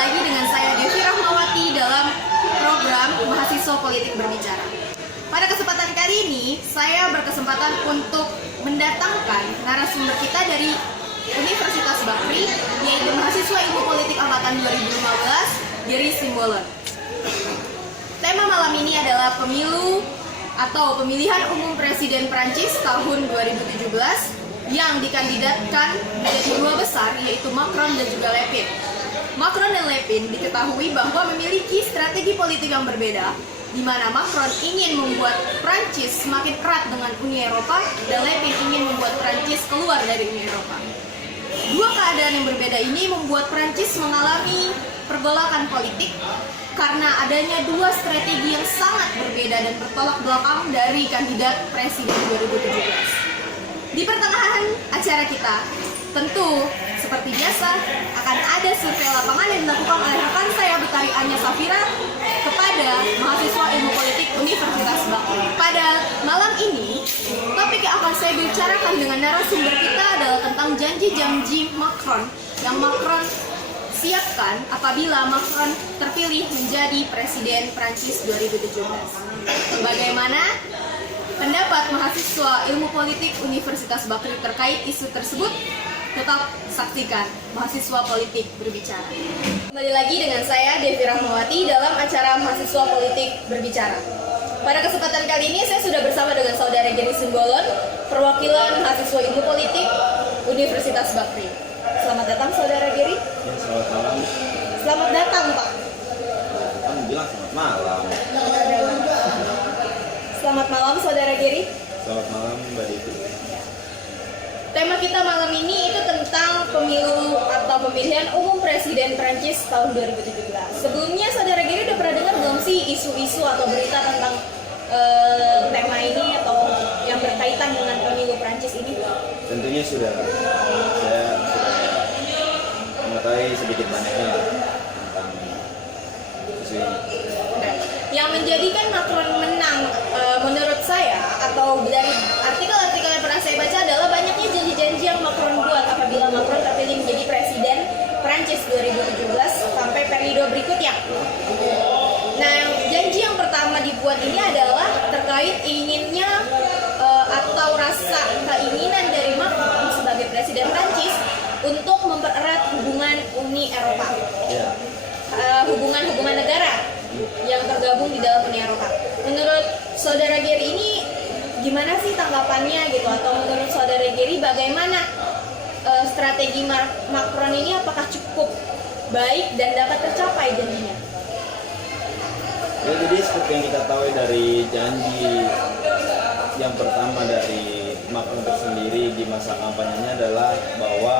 lagi dengan saya Devi Rahmawati dalam program Mahasiswa Politik Berbicara. Pada kesempatan kali ini, saya berkesempatan untuk mendatangkan narasumber kita dari Universitas Bakri, yaitu mahasiswa Ilmu Politik Angkatan 2015, Gary Simbolon. Tema malam ini adalah pemilu atau pemilihan umum Presiden Prancis tahun 2017 yang dikandidatkan menjadi dua besar, yaitu Macron dan juga Le Pen. Macron dan Le Pen diketahui bahwa memiliki strategi politik yang berbeda, di mana Macron ingin membuat Prancis semakin erat dengan Uni Eropa dan Le Pen ingin membuat Prancis keluar dari Uni Eropa. Dua keadaan yang berbeda ini membuat Prancis mengalami pergolakan politik karena adanya dua strategi yang sangat berbeda dan bertolak belakang dari kandidat Presiden 2017. Di pertengahan acara kita, tentu seperti biasa akan ada survei lapangan yang dilakukan oleh rekan saya Betari Anya Safira kepada mahasiswa Ilmu Politik Universitas Bakri. Pada malam ini, topik yang akan saya bicarakan dengan narasumber kita adalah tentang janji-janji Macron yang Macron siapkan apabila Macron terpilih menjadi Presiden Prancis 2017. Bagaimana pendapat mahasiswa Ilmu Politik Universitas Bakri terkait isu tersebut? Tetap saksikan Mahasiswa Politik Berbicara. Kembali lagi dengan saya Devi Rahmawati dalam acara Mahasiswa Politik Berbicara. Pada kesempatan kali ini saya sudah bersama dengan saudara Gary Simbolon, perwakilan mahasiswa Ilmu Politik Universitas Bakri. Selamat datang saudara Gary. Ya, selamat malam. Selamat datang Pak. Kan bilang selamat malam. Selamat malam saudara Gary. Selamat malam Mbak Devi. Tema kita malam ini itu tentang pemilu atau pemilihan umum Presiden Prancis tahun 2017. Sebelumnya saudara Gary udah pernah dengar belum sih isu-isu atau berita tentang tema ini atau yang berkaitan dengan pemilu Prancis ini? Tentunya sudah. Saya sudah mengetahui sedikit banyaknya tentang isu ini. Yang menjadikan Macron menang menurut saya atau dari artikel-artikel yang pernah saya baca adalah banyaknya janji-janji yang Macron buat apabila Macron terpilih menjadi Presiden Prancis 2017 sampai periode berikutnya. Nah, janji yang pertama dibuat ini adalah terkait inginnya atau rasa keinginan dari Macron sebagai Presiden Prancis untuk mempererat hubungan Uni Eropa, hubungan negara yang tergabung di dalam Uni Eropa. Menurut saudara Gary ini gimana sih tanggapannya gitu, atau menurut saudara Gary bagaimana strategi Macron ini, apakah cukup baik dan dapat tercapai janjinya? Ya, jadi seperti yang kita tahu dari janji yang pertama dari Macron tersendiri di masa kampanyenya adalah bahwa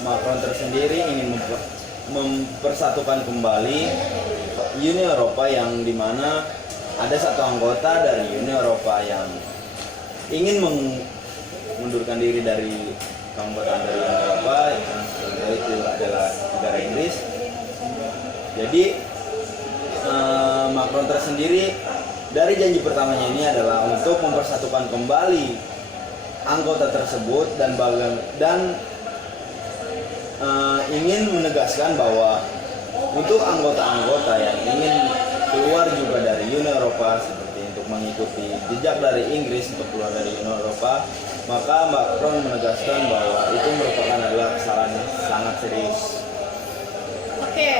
Macron tersendiri ingin mempersatukan kembali Uni Eropa, yang dimana ada satu anggota dari Uni Eropa yang ingin mengundurkan diri dari keanggotaan dari Uni Eropa, yang itu adalah negara Inggris. Jadi Macron tersendiri dari janji pertamanya ini adalah untuk mempersatukan kembali anggota tersebut dan ingin menegaskan bahwa untuk anggota-anggota yang ingin keluar juga dari Uni Eropa, seperti untuk mengikuti jejak dari Inggris untuk keluar dari Uni Eropa, maka Macron menegaskan bahwa itu merupakan adalah kesalahan yang sangat serius. Oke,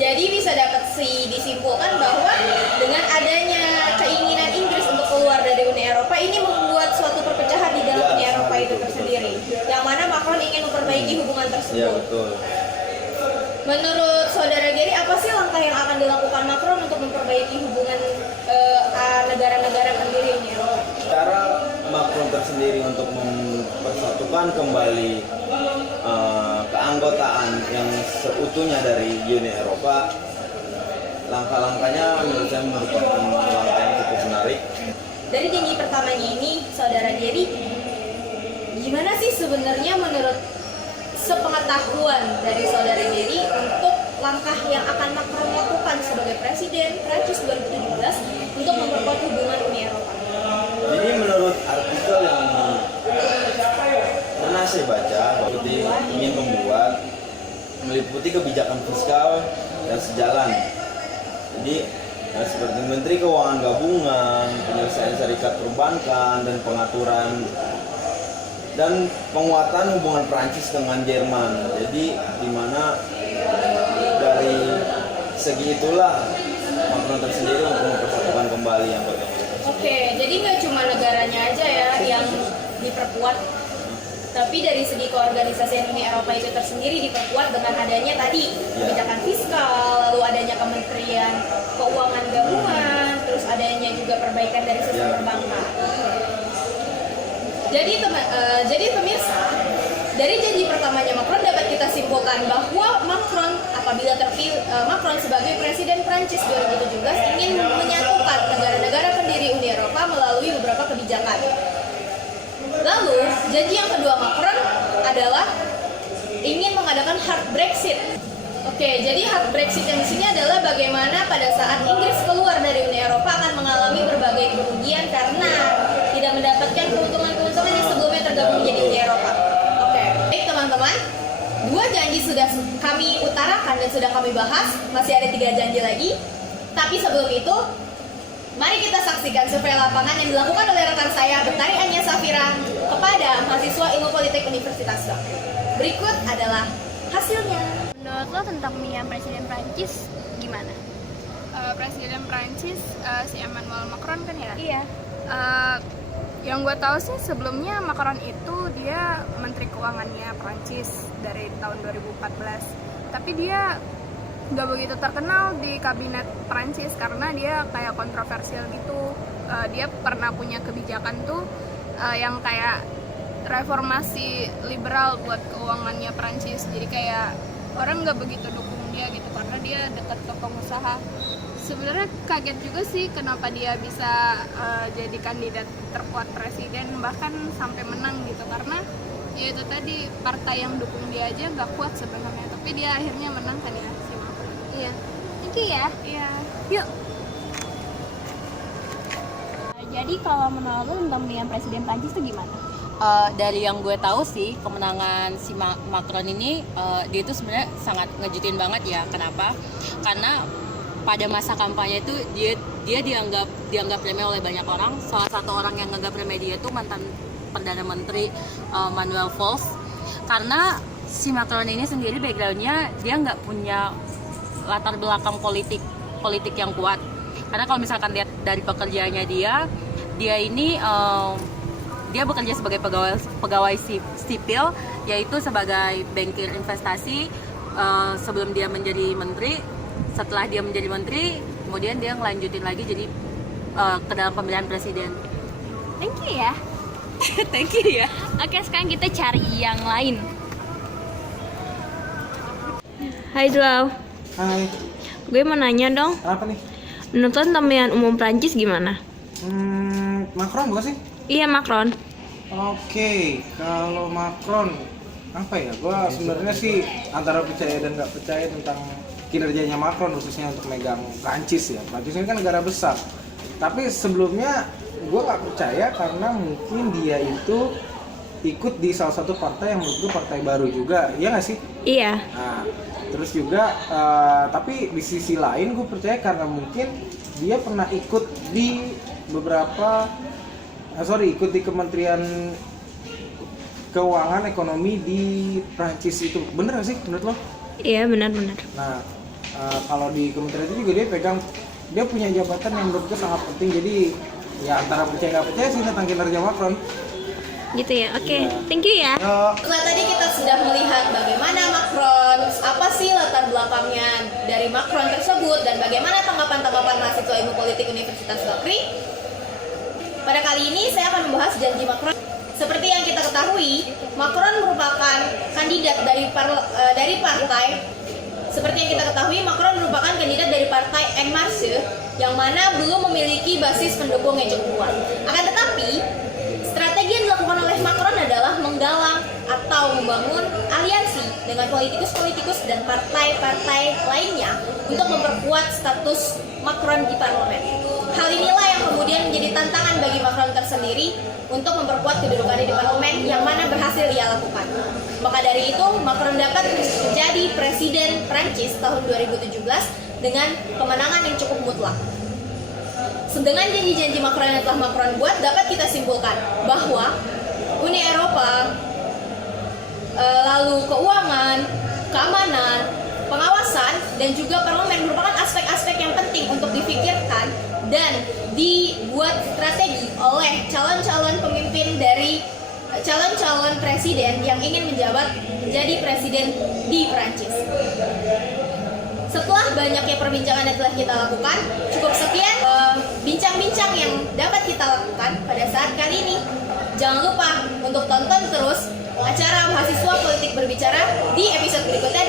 jadi bisa dapat disimpulkan bahwa dengan adanya keinginan Inggris untuk keluar dari Uni Eropa ini membuat suatu perpecahan di dalam Uni Eropa itu tersendiri, yang mana Macron ingin memperbaiki hubungan tersebut. Ya, betul. Menurut saudara Gary, apa sih langkah yang akan dilakukan Macron untuk memperbaiki hubungan negara-negara pendiri Uni Eropa? Cara Macron tersendiri untuk mempersatukan kembali keanggotaan yang seutuhnya dari Uni Eropa, langkah-langkahnya menurut saya merupakan langkah yang cukup menarik. Dari janji pertamanya ini, saudara Gary, gimana sih sebenarnya menurut sepengetahuan dari saudara Gary untuk langkah yang akan Macron lakukan sebagai Presiden Prancis 2017 untuk memperkuat hubungan Uni Eropa? Jadi menurut artikel yang pernah saya saya baca bahwa dia ingin meliputi kebijakan fiskal dan sejalan. Jadi seperti Menteri Keuangan Gabungan, penyelesaian syarikat perbankan, dan pengaturan dan penguatan hubungan Prancis dengan Jerman. Jadi di mana dari segi itulah Macron tersendiri untuk mempersatukan kembali yang bertemu. Oke, jadi nggak cuma negaranya aja ya yang diperkuat, tapi dari segi keorganisasian Uni Eropa itu tersendiri diperkuat dengan adanya tadi kebijakan fiskal, lalu adanya Kementerian Keuangan Gabungan, terus adanya juga perbaikan dari sistem perbankan. Jadi pemirsa, dari janji pertamanya Macron dapat kita simpulkan bahwa Macron apabila terpilih Macron sebagai Presiden Prancis 2017 ingin menyatukan negara-negara pendiri Uni Eropa melalui beberapa kebijakan. Lalu, janji yang kedua Macron adalah ingin mengadakan hard Brexit. Oke, jadi hard Brexit yang di sini adalah bagaimana pada saat Inggris keluar dari Uni Eropa akan mengalami berbagai kerugian karena tidak mendapatkan keuntungan-keuntungan yang sebelumnya tergabung menjadi Uni Eropa. Oke, baik teman-teman, 2 janji sudah kami utarakan dan sudah kami bahas, masih ada 3 janji lagi. Tapi sebelum itu, mari kita saksikan survei lapangan yang dilakukan oleh rekan saya, Betari Anya Safira, kepada mahasiswa Ilmu Politik Universitas Bakri. Berikut adalah hasilnya. Menurut lo tentang pemilihan Presiden Prancis gimana? Presiden Prancis si Emmanuel Macron kan ya? Iya. Yang gue tahu sih sebelumnya Macron itu dia Menteri Keuangannya Prancis dari tahun 2014. Tapi dia nggak begitu terkenal di kabinet Prancis karena dia kayak kontroversial gitu. Dia pernah punya kebijakan tuh yang kayak reformasi liberal buat keuangannya Prancis. Jadi kayak orang nggak begitu dukung dia gitu karena dia dekat ke pengusaha. Sebenarnya kaget juga sih kenapa dia bisa jadi kandidat terkuat presiden bahkan sampai menang gitu karena ya itu tadi partai yang dukung dia aja nggak kuat sebenarnya tapi dia akhirnya menang kan ya si Macron. Iya. Thank you ya. Iya. Yuk. Jadi kalau menurut lo tentang pemilihan Presiden Prancis itu gimana? Dari yang gue tahu sih kemenangan si Macron ini dia itu sebenarnya sangat ngejutin banget ya. Kenapa? Karena pada masa kampanye itu dia dianggap remeh oleh banyak orang. Salah satu orang yang nganggap remeh dia itu mantan Perdana Menteri Manuel Valls. Karena si Macron ini sendiri backgroundnya dia nggak punya latar belakang politik yang kuat. Karena kalau misalkan lihat dari pekerjaannya dia ini dia bekerja sebagai pegawai sipil, yaitu sebagai bankir investasi sebelum dia menjadi menteri. Setelah dia menjadi menteri, kemudian dia ngelanjutin lagi jadi ke dalam pemilihan presiden. Thank you ya. Thank you ya. Oke, sekarang kita cari yang lain. Hai Zlau. Hai, Gue mau nanya dong, apa nih? menurut lo tentang pemilihan umum Prancis gimana? Macron bukan sih? Iya, Macron. Oke, kalau Macron apa ya? Gua sebenarnya sih antara percaya dan nggak percaya tentang kinerjanya Macron khususnya untuk megang Prancis ya. Prancis ini kan negara besar. Tapi sebelumnya gue nggak percaya karena mungkin dia itu ikut di salah satu partai yang menurut gue partai baru juga, iya nggak sih? Iya. Nah, terus juga tapi di sisi lain gue percaya karena mungkin dia pernah ikut di beberapa ikut di Kementerian Keuangan Ekonomi di Prancis itu. Bener gak sih menurut lo? Iya, benar-benar. Nah, kalau di kementerian itu juga dia punya jabatan yang menurut gue sangat penting. Jadi ya antara percaya nggak percaya sih tentang kinerja Macron. Gitu ya. Oke, thank you ya. Setelah tadi kita sudah melihat bagaimana Macron, apa sih latar belakangnya dari Macron tersebut, dan bagaimana tanggapan-tanggapan mahasiswa ilmu politik Universitas Bakri. Pada kali ini saya akan membahas janji Macron. Seperti yang kita ketahui, Macron merupakan kandidat dari partai. Seperti yang kita ketahui, Macron merupakan kandidat dari partai En Marche yang mana belum memiliki basis pendukung yang cukup kuat. Akan tetapi, strategi yang dilakukan oleh Macron adalah menggalang atau membangun aliansi dengan politikus-politikus dan partai-partai lainnya untuk memperkuat status Macron di parlemen. Hal inilah yang kemudian menjadi tantangan bagi Macron tersendiri untuk memperkuat kedudukannya di parlemen yang mana berhasil ia lakukan. Maka dari itu, Macron dapat menjadi presiden Prancis tahun 2017 dengan kemenangan yang cukup mutlak. Dengan janji-janji Macron yang telah Macron buat, dapat kita simpulkan bahwa Uni Eropa, lalu keuangan, keamanan, pengawasan, dan juga parlemen merupakan aspek-aspek yang penting untuk difikirkan dan dibuat strategi oleh calon-calon pemimpin dari calon-calon presiden yang ingin menjabat menjadi presiden di Prancis. Setelah banyaknya perbincangan yang telah kita lakukan, cukup sekian bincang-bincang yang dapat kita lakukan pada saat kali ini. Jangan lupa untuk tonton terus acara Mahasiswa Politik Berbicara di episode berikutnya